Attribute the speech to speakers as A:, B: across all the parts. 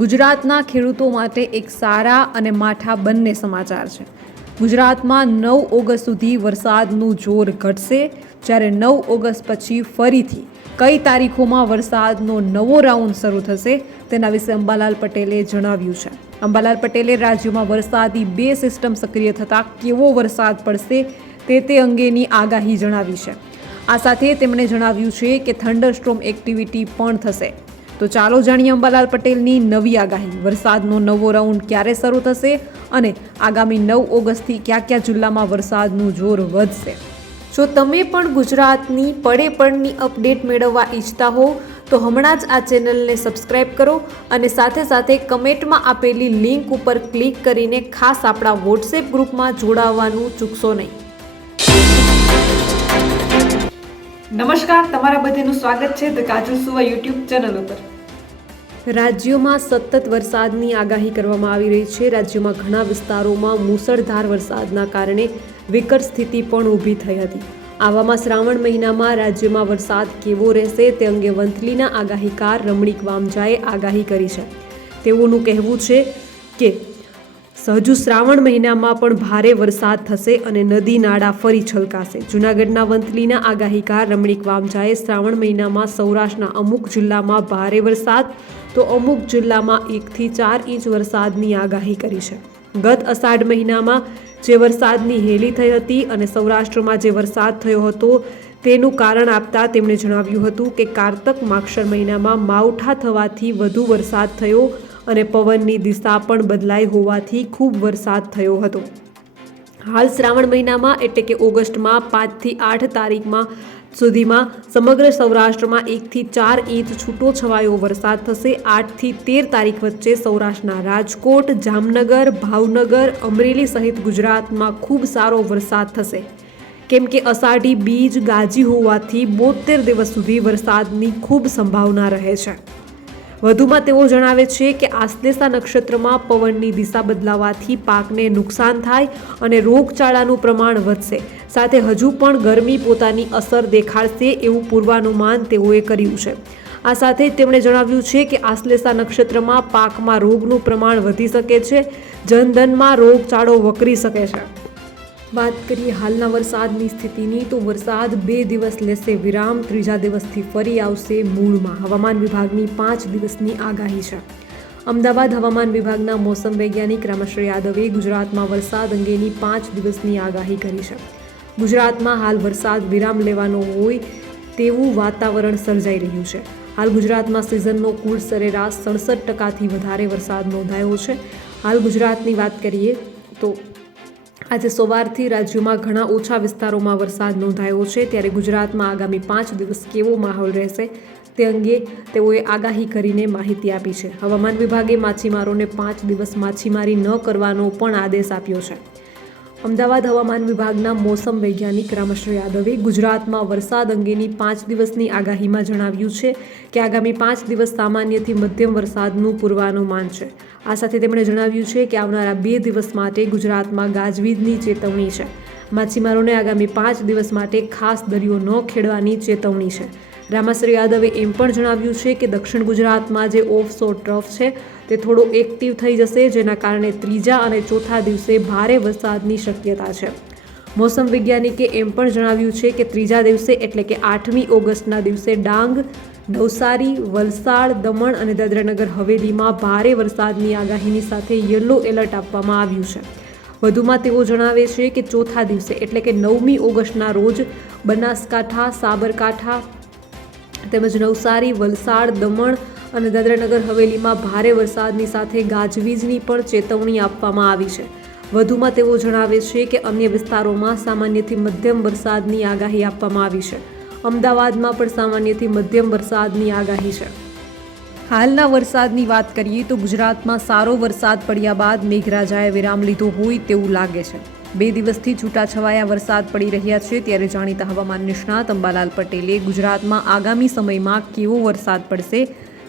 A: ગુજરાતના ખેડૂતો માટે એક સારા અને માઠા બંને સમાચાર છે. ગુજરાતમાં નવ ઓગસ્ટ સુધી વરસાદનું જોર ઘટશે. જ્યારે નવ ઓગસ્ટ પછી ફરીથી કઈ તારીખોમાં વરસાદનો નવો રાઉન્ડ શરૂ થશે તેના વિશે અંબાલાલ પટેલે જણાવ્યું છે. અંબાલાલ પટેલે રાજ્યમાં વરસાદી બે સિસ્ટમ સક્રિય થતાં કેવો વરસાદ પડશે તે તે અંગેની આગાહી જણાવી છે. આ સાથે તેમણે જણાવ્યું છે કે થંડરસ્ટ્રોમ એક્ટિવિટી પણ થશે. તો ચાલો જાણીએ અંબાલાલ પટેલની નવી આગાહી. વરસાદનો નવો રાઉન્ડ ક્યારે શરૂ થશે અને આગામી નવ ઓગસ્ટથી કયા કયા જિલ્લામાં વરસાદનું જોર વધશે? જો તમે પણ ગુજરાતની પડે પડની અપડેટ મેળવવા ઈચ્છતા હો, તો હમણાં જ આ ચેનલને સબસ્ક્રાઇબ કરો અને સાથે સાથે કમેન્ટમાં આપેલી લિંક ઉપર ક્લિક કરીને ખાસ આપણા વોટ્સએપ ગ્રુપમાં જોડાવવાનું ચૂકશો નહીં.
B: નમસ્કાર, તમારા બધાનું સ્વાગત છે ધ કાજલ સુવા યુટ્યુબ ચેનલ ઉપર.
A: રાજ્યોમાં સતત વરસાદની આગાહી કરવામાં આવી રહી છે. રાજ્યમાં ઘણા વિસ્તારોમાં મુસળધાર વરસાદના કારણે વિકટ સ્થિતિ પણ ઊભી થઈ હતી. આવામાં શ્રાવણ મહિનામાં રાજ્યમાં વરસાદ કેવો રહેશે તે અંગે વંથલીના આગાહીકાર રમણીક વામજાએ આગાહી કરી છે. તેઓનું કહેવું છે કે હજુ શ્રાવણ મહિનામાં પણ ભારે વરસાદ થશે અને નદી નાળા ફરી છલકાશે. જૂનાગઢના વંથલીના આગાહીકાર રમણીક વામજાએ શ્રાવણ મહિનામાં સૌરાષ્ટ્રના અમુક જિલ્લામાં ભારે વરસાદ, તો અમુક જિલ્લામાં એકથી ચાર ઇંચ વરસાદની આગાહી કરી છે. ગત અષાઢ મહિનામાં જે વરસાદની હેલી થઈ હતી અને સૌરાષ્ટ્રમાં જે વરસાદ થયો હતો તેનું કારણ આપતા તેમણે જણાવ્યું હતું કે કારતક માક્ષર મહિનામાં માવઠા થવાથી વધુ વરસાદ થયો અને પવનની દિશા પણ બદલાઈ હોવાથી ખૂબ વરસાદ થયો હતો. હાલ શ્રાવણ મહિનામાં એટલે કે ઓગસ્ટમાં પાંચથી આઠ તારીખમાં સુધીમાં સમગ્ર સૌરાષ્ટ્રમાં એકથી ચાર ઇંચ છૂટો છવાયો વરસાદ થશે. આઠથી તેર તારીખ વચ્ચે સૌરાષ્ટ્રના રાજકોટ, જામનગર, ભાવનગર, અમરેલી સહિત ગુજરાતમાં ખૂબ સારો વરસાદ થશે. કેમ કે અષાઢી બીજ ગાજી હોવાથી બોતેર દિવસ સુધી વરસાદની ખૂબ સંભાવના રહે છે. વધુમાં તેઓ જણાવે છે કે આશ્લેષા નક્ષત્રમાં પવનની દિશા બદલાવાથી પાકને નુકસાન થાય અને રોગચાળાનું પ્રમાણ વધશે. સાથે હજુ પણ ગરમી પોતાની અસર દેખાડશે એવું પૂર્વાનુમાન તેઓએ કર્યું છે. આ સાથે તેમણે જણાવ્યું છે કે આશ્લેષા નક્ષત્રમાં પાકમાં રોગનું પ્રમાણ વધી શકે છે, જનધનમાં રોગચાળો વકરી શકે છે. વાત કરીએ હાલના વરસાદની સ્થિતિની, તો વરસાદ બે દિવસ લેશે વિરામ, ત્રીજા દિવસથી ફરી આવશે મૂળમાં. હવામાન વિભાગની પાંચ દિવસની આગાહી છે. અમદાવાદ હવામાન વિભાગના મોસમ વૈજ્ઞાનિક રામેશ્વર યાદવે ગુજરાતમાં વરસાદ અંગેની પાંચ દિવસની આગાહી કરી છે. ગુજરાતમાં હાલ વરસાદ વિરામ લેવાનો હોય તેવું વાતાવરણ સર્જાઈ રહ્યું છે. હાલ ગુજરાતમાં સિઝનનો કુલ સરેરાશ સડસઠ ટકાથી વધારે વરસાદ નોંધાયો છે. હાલ ગુજરાતની વાત કરીએ તો આજે સવારથી રાજ્યમાં ઘણા ઓછા વિસ્તારોમાં વરસાદ નોંધાયો છે. ત્યારે ગુજરાતમાં આગામી પાંચ દિવસ કેવો માહોલ રહેશે તે અંગે તેઓએ આગાહી કરીને માહિતી આપી છે. હવામાન વિભાગે માછીમારોને પાંચ દિવસ માછીમારી ન કરવાનો પણ આદેશ આપ્યો છે. અમદાવાદ હવામાન વિભાગના મોસમ વૈજ્ઞાનિક રામશ્ર યાદવે ગુજરાતમાં વરસાદ અંગેની પાંચ દિવસની આગાહીમાં જણાવ્યું છે કે આગામી પાંચ દિવસ સામાન્યથી મધ્યમ વરસાદનું પૂર્વાનુમાન છે. આ સાથે તેમણે જણાવ્યું છે કે આવનારા બે દિવસ માટે ગુજરાતમાં ગાજવીજની ચેતવણી છે. માછીમારોને આગામી પાંચ દિવસ માટે ખાસ દરિયો ન ખેડવાની ચેતવણી છે. રામાશ્રી યાદવે એમ પણ જણાવ્યું છે કે દક્ષિણ ગુજરાતમાં જે ઓફ ટ્રફ છે, તે થોડો એક્ટિવ થઈ જશે, જેના કારણે ત્રીજા અને ચોથા દિવસે ભારે વરસાદની શક્યતા છે. મોસમ વૈજ્ઞાનિકે એમ પણ જણાવ્યું છે કે ત્રીજા દિવસે એટલે કે આઠમી ઓગસ્ટના દિવસે ડાંગ, નવસારી, વલસાડ, દમણ અને દાદરાનગર હવેલીમાં ભારે વરસાદની આગાહીની સાથે યલો એલર્ટ આપવામાં આવ્યું છે. વધુમાં તેઓ જણાવે છે કે ચોથા દિવસે એટલે કે નવમી ઓગસ્ટના રોજ બનાસકાંઠા, સાબરકાંઠા તેમજ નવસારી, વલસાડ, દમણ અને દાદરાનગર હવેલીમાં ભારે વરસાદની સાથે ગાજવીજની પણ ચેતવણી આપવામાં આવી છે. વધુમાં તેઓ જણાવે છે કે અન્ય વિસ્તારોમાં સામાન્યથી મધ્યમ વરસાદની આગાહી આપવામાં આવી છે. અમદાવાદમાં પણ સામાન્યથી મધ્યમ વરસાદની આગાહી છે. હાલના વરસાદની વાત કરીએ તો ગુજરાતમાં સારો વરસાદ પડ્યા બાદ મેઘરાજાએ વિરામ લીધો હોય તેવું લાગે છે. બે દિવસથી છૂટાછવાયા વરસાદ પડી રહ્યા છે ત્યારે જાણીતા હવામાન નિષ્ણાત અંબાલાલ પટેલે ગુજરાતમાં આગામી સમયમાં કેવો વરસાદ પડશે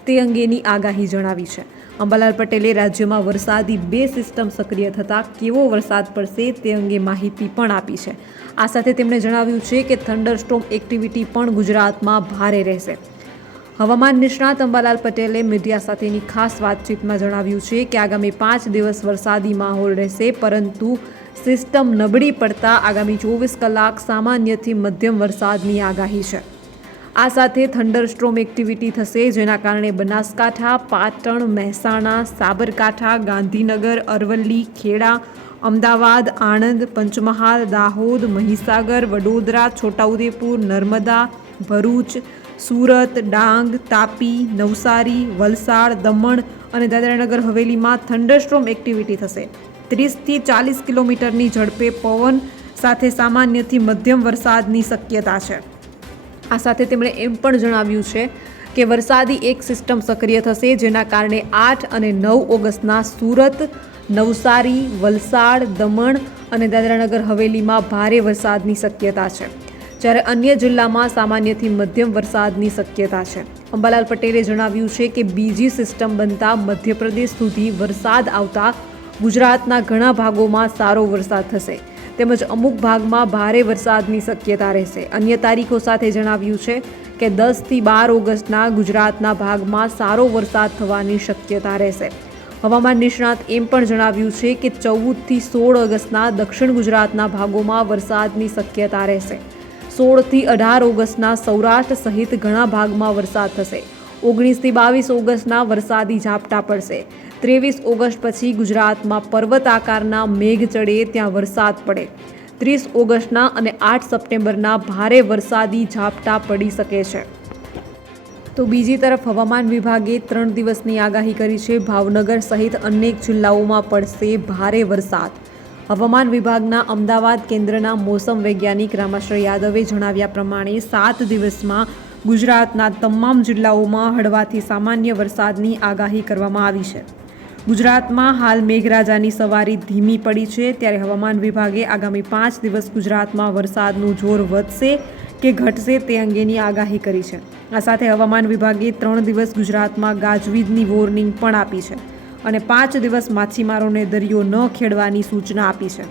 A: તે અંગેની આગાહી જણાવી છે. અંબાલાલ પટેલે રાજ્યમાં વરસાદી બે સિસ્ટમ સક્રિય થતાં કેવો વરસાદ પડશે તે અંગે માહિતી પણ આપી છે. આ સાથે તેમણે જણાવ્યું છે કે થંડરસ્ટોમ એક્ટિવિટી પણ ગુજરાતમાં ભારે રહેશે. હવામાન નિષ્ણાત અંબાલાલ પટેલે મીડિયા સાથેની ખાસ વાતચીતમાં જણાવ્યું છે કે આગામી પાંચ દિવસ વરસાદી માહોલ રહેશે, પરંતુ સિસ્ટમ નબળી પડતા આગામી ચોવીસ કલાક સામાન્યથી મધ્યમ વરસાદની આગાહી છે. આ સાથે થંડરસ્ટ્રોમ એક્ટિવિટી થશે, જેના કારણે બનાસકાંઠા, પાટણ, મહેસાણા, સાબરકાંઠા, ગાંધીનગર, અરવલ્લી, ખેડા, અમદાવાદ, આણંદ, પંચમહાલ, દાહોદ, મહીસાગર, વડોદરા, છોટાઉદેપુર, નર્મદા, ભરૂચ, સુરત, ડાંગ, તાપી, નવસારી, વલસાડ, દમણ અને દાદરાનગર હવેલીમાં થંડરસ્ટ્રોમ એક્ટિવિટી થશે. ત્રીસથી ચાલીસ કિલોમીટરની ઝડપે પવન સાથે સામાન્યથી મધ્યમ વરસાદની શક્યતા છે. આ સાથે તેમણે એમ પણ જણાવ્યું છે કે વરસાદી એક સિસ્ટમ સક્રિય થશે જેના કારણે આઠ અને નવ ઓગસ્ટના સુરત, નવસારી, વલસાડ, દમણ અને દાદરાનગર હવેલીમાં ભારે વરસાદની શક્યતા છે, જ્યારે અન્ય જિલ્લામાં સામાન્યથી મધ્યમ વરસાદની શક્યતા છે. અંબાલાલ પટેલે જણાવ્યું છે કે બીજી સિસ્ટમ બનતા મધ્યપ્રદેશ સુધી વરસાદ આવતા ગુજરાતના ઘણા ભાગોમાં સારો વરસાદ થશે. તેમજ અમુક ભાગમાં ભારે વરસાદની શક્યતા રહેશે. અન્ય તારીખો સાથે જણાવ્યું છે કે દસથી બાર ઓગસ્ટના ગુજરાતના ભાગમાં સારો વરસાદ થવાની શક્યતા રહેશે. હવામાન નિષ્ણાત એમ પણ જણાવ્યું છે કે ચૌદથી સોળ ઓગસ્ટના દક્ષિણ ગુજરાતના ભાગોમાં વરસાદની શક્યતા રહેશે. સોળથી અઢાર ઓગસ્ટના સૌરાષ્ટ્ર સહિત ઘણા ભાગમાં વરસાદ થશે. ઓગણીસથી બાવીસ ઓગસ્ટના વરસાદી ઝાપટા પડશે. ત્રેવીસ ઓગસ્ટ પછી ગુજરાતમાં પર્વત આકારના મેઘ ચડે ત્યાં વરસાદ પડે. ત્રીસ ઓગસ્ટના અને આઠ સપ્ટેમ્બરના ભારે વરસાદી ઝાપટા પડી શકે છે. તો બીજી તરફ હવામાન વિભાગે ત્રણ દિવસની આગાહી કરી છે. ભાવનગર સહિત અનેક જિલ્લાઓમાં પડશે ભારે વરસાદ. હવામાન વિભાગના અમદાવાદ કેન્દ્રના મોસમ વૈજ્ઞાનિક રામાશ્રય યાદવે જણાવ્યા પ્રમાણે સાત દિવસમાં ગુજરાતના તમામ જિલ્લાઓમાં હળવાથી સામાન્ય વરસાદની આગાહી કરવામાં આવી છે. ગુજરાતમાં હાલ મેઘરાજાની સવારી ધીમી પડી છે. ત્યારે હવામાન વિભાગે આગામી પાંચ દિવસ ગુજરાતમાં વરસાદનું જોર વધશે કે ઘટશે તે અંગેની આગાહી કરી છે. આ સાથે હવામાન વિભાગે ત્રણ દિવસ ગુજરાતમાં ગાજવીજની વોર્નિંગ પણ આપી છે અને પાંચ દિવસ માછીમારોને દરિયો ન ખેડવાની સૂચના આપી છે.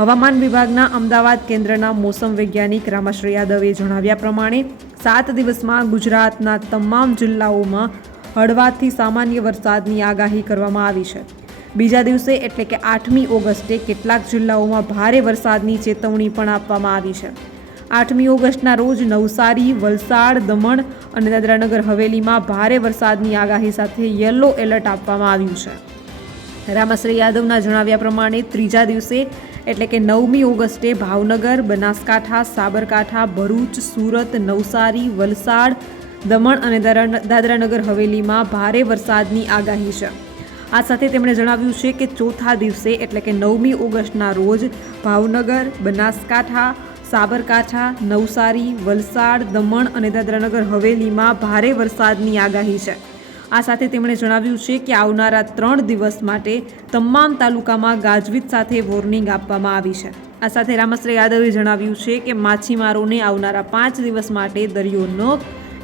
A: હવામાન વિભાગના અમદાવાદ કેન્દ્રના મોસમ વૈજ્ઞાનિક રામાશ્રય યાદવે જણાવ્યા પ્રમાણે, સાત દિવસમાં ગુજરાતના તમામ જિલ્લાઓમાં હળવાથી સામાન્ય વરસાદની આગાહી કરવામાં આવી છે. બીજા દિવસે એટલે કે આઠમી ઓગસ્ટે કેટલાક જિલ્લાઓમાં ભારે વરસાદની ચેતવણી પણ આપવામાં આવી છે. આઠમી ઓગસ્ટના રોજ નવસારી, વલસાડ, દમણ અને દાદરાનગર હવેલીમાં ભારે વરસાદની આગાહી સાથે યલો એલર્ટ આપવામાં આવ્યું છે. રામાશ્રી યાદવના જણાવ્યા પ્રમાણે ત્રીજા દિવસે એટલે કે નવમી ઓગસ્ટે ભાવનગર, બનાસકાંઠા, સાબરકાંઠા, ભરૂચ, સુરત, નવસારી, વલસાડ દમણ અને દાદરાનગર હવેલીમાં ભારે વરસાદની આગાહી છે. આ સાથે તેમણે જણાવ્યું છે કે ચોથા દિવસે એટલે કે નવમી ઓગસ્ટના રોજ ભાવનગર, બનાસકાંઠા, સાબરકાંઠા, નવસારી, વલસાડ, દમણ અને દાદરાનગર હવેલીમાં ભારે વરસાદની આગાહી છે. આ સાથે તેમણે જણાવ્યું છે કે આવનારા ત્રણ દિવસ માટે તમામ તાલુકામાં ગાજવીજ સાથે વોર્નિંગ આપવામાં આવી છે. આ સાથે રામશ્રી યાદવે જણાવ્યું છે કે માછીમારોને આવનારા પાંચ દિવસ માટે દરિયો ન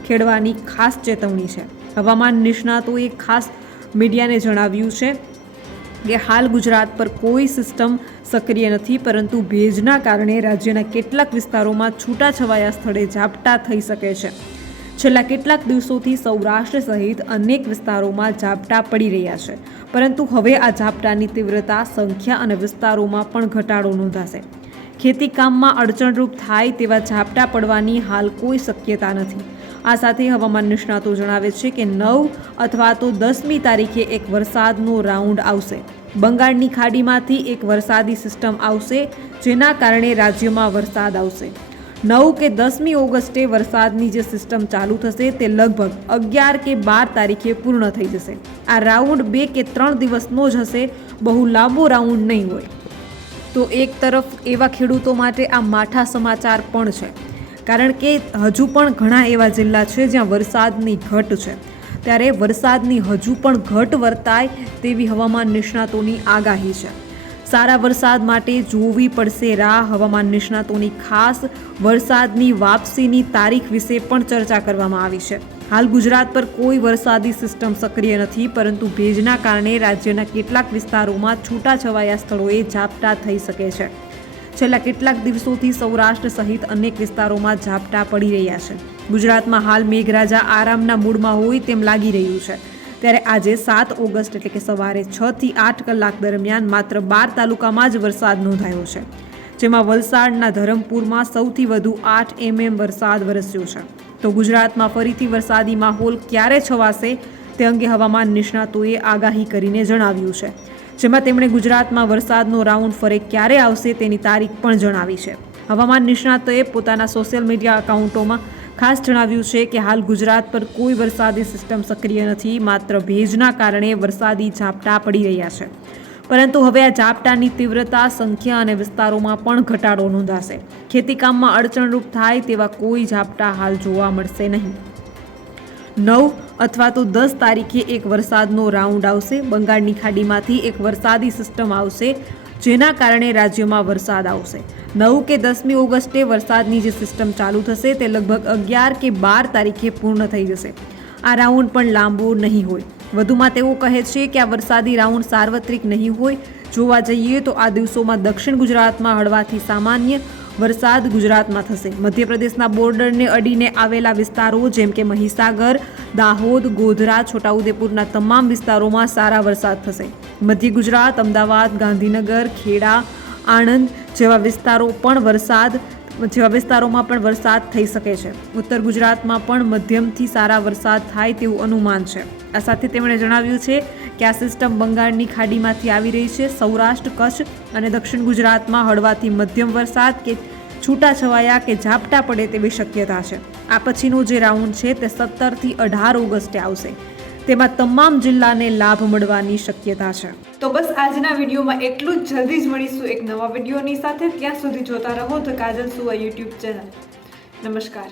A: ખેડવાની ખાસ ચેતવણી છે. હવામાન નિષ્ણાતોએ ખાસ મીડિયાને જણાવ્યું છે કે હાલ ગુજરાત પર કોઈ સિસ્ટમ સક્રિય નથી, પરંતુ ભેજના કારણે રાજ્યના કેટલાક વિસ્તારોમાં છૂટાછવાયા સ્થળે ઝાપટા થઈ શકે છે. છેલ્લા કેટલાક દિવસોથી સૌરાષ્ટ્ર સહિત અનેક વિસ્તારોમાં ઝાપટા પડી રહ્યા છે, પરંતુ હવે આ ઝાપટાની તીવ્રતા, સંખ્યા અને વિસ્તારોમાં પણ ઘટાડો નોંધાશે. ખેતી કામમાં અડચણરૂપ થાય તેવા ઝાપટા પડવાની હાલ કોઈ શક્યતા નથી. આ સાથે હવામાન નિષ્ણાતો જણાવે છે કે નવ અથવા તો દસમી તારીખે એક વરસાદનો રાઉન્ડ આવશે. બંગાળની ખાડીમાંથી એક વરસાદી સિસ્ટમ આવશે, જેના કારણે રાજ્યમાં વરસાદ આવશે. નવ કે દસમી ઓગસ્ટે વરસાદની જે સિસ્ટમ ચાલુ થશે, તે લગભગ અગિયાર કે બાર તારીખે પૂર્ણ થઈ જશે. આ રાઉન્ડ બે કે ત્રણ દિવસનો જ હશે, બહુ લાંબો રાઉન્ડ નહીં હોય. તો એક તરફ એવા ખેડૂતો માટે આ માઠા સમાચાર પણ છે. કારણ કે હજુ પણ ઘણા એવા જિલ્લા છે જ્યાં વરસાદની ઘટ છે. ત્યારે વરસાદની હજુ પણ ઘટ વર્તાય તેવી હવામાન નિષ્ણાતોની આગાહી છે. સારા વરસાદ માટે જોવી પડશે રાહ હવામાન નિષ્ણાતોની ખાસ વરસાદની વાપસીની તારીખ વિશે પણ ચર્ચા કરવામાં આવી છે. હાલ ગુજરાત પર કોઈ વરસાદી સિસ્ટમ સક્રિય નથી, પરંતુ ભેજના કારણે રાજ્યના કેટલાક વિસ્તારોમાં છૂટાછવાયા સ્થળોએ ઝાપટા થઈ શકે છે. છેલ્લા કેટલાક દિવસોથી સૌરાષ્ટ્ર સહિત અનેક વિસ્તારોમાં ઝાપટા પડી રહ્યા છે. ગુજરાતમાં હાલ મેઘરાજા આરામના મૂડમાં હોય તેમ લાગી રહ્યું છે. ત્યારે આજે સાત ઓગસ્ટ એટલે કે સવારે છ થી આઠ કલાક દરમિયાન માત્ર બાર તાલુકામાં જ વરસાદ નોંધાયો છે. જેમાં વલસાડના ધરમપુરમાં સૌથી વધુ આઠ એમએમ વરસાદ વરસ્યો છે. તો ગુજરાતમાં ફરીથી વરસાદી માહોલ ક્યારે છવાશે તે અંગે હવામાન નિષ્ણાતોએ આગાહી કરીને જણાવ્યું છે. જેમાં તેમણે ગુજરાતમાં વરસાદનો રાઉન્ડ ફરે ક્યારે આવશે તેની તારીખ પણ જણાવી છે. હવામાન નિષ્ણાતોએ પોતાના સોશિયલ મીડિયા એકાઉન્ટોમાં ખાસ જણાવ્યું છે કે હાલ ગુજરાત પર કોઈ વરસાદી સિસ્ટમ સક્રિય નથી, માત્ર ભેજના કારણે વરસાદી ઝાપટા પડી રહ્યા છે. પરંતુ હવે આ ઝાપટાની તીવ્રતા, સંખ્યા અને વિસ્તારોમાં પણ ઘટાડો નોંધાશે. ખેતીકામમાં અડચણરૂપ થાય તેવા કોઈ ઝાપટા હાલ જોવા મળશે નહીં. નવ અથવા તો દસ તારીખે એક વરસાદનો રાઉન્ડ આવશે. બંગાળની ખાડીમાંથી એક વરસાદી સિસ્ટમ આવશે, જેના કારણે રાજ્યમાં વરસાદ આવશે. નવ કે દસમી ઓગસ્ટે વરસાદની જે સિસ્ટમ ચાલુ થશે, તે લગભગ અગિયાર કે બાર તારીખે પૂર્ણ થઈ જશે. આ રાઉન્ડ પણ લાંબો નહીં હોય. વધુમાં તેઓ કહે છે કે આ વરસાદી રાઉન્ડ સાર્વત્રિક નહીં હોય. જોવા જઈએ તો આ દિવસોમાં દક્ષિણ ગુજરાતમાં હળવાથી સામાન્ય વરસાદ ગુજરાતમાં થશે. મધ્યપ્રદેશના બોર્ડરને અડીને આવેલા વિસ્તારો જેમ કે મહીસાગર, દાહોદ, ગોધરા, છોટાઉદેપુરના તમામ વિસ્તારોમાં સારા વરસાદ થશે. મધ્ય ગુજરાત, અમદાવાદ, ગાંધીનગર, ખેડા, આણંદ જેવા વિસ્તારો પણ વરસાદ જેવા વિસ્તારોમાં પણ વરસાદ થઈ શકે છે. ઉત્તર ગુજરાતમાં પણ મધ્યમથી સારા વરસાદ થાય તેવું અનુમાન છે. આ સાથે તેમણે જણાવ્યું છે કે આ સિસ્ટમ બંગાળની ખાડીમાંથી આવી રહી છે. સૌરાષ્ટ્ર, કચ્છ અને દક્ષિણ ગુજરાતમાં હળવાથી મધ્યમ વરસાદ કે છૂટાછવાયા કે ઝાપટા પડે તેવી શક્યતા છે. આ પછીનો જે રાઉન્ડ છે તે સત્તરથી અઢાર ઓગસ્ટે આવશે. તેમાં તમામ જિલ્લાને લાભ મળવાની શક્યતા છે.
B: તો બસ આજના વિડીયોમાં એટલું જ. જલ્દી જ મળીશું એક નવા વિડીયોની સાથે. ત્યાં સુધી જોતા રહો ધ કાજલ સુવા યુટ્યુબ ચેનલ. નમસ્કાર.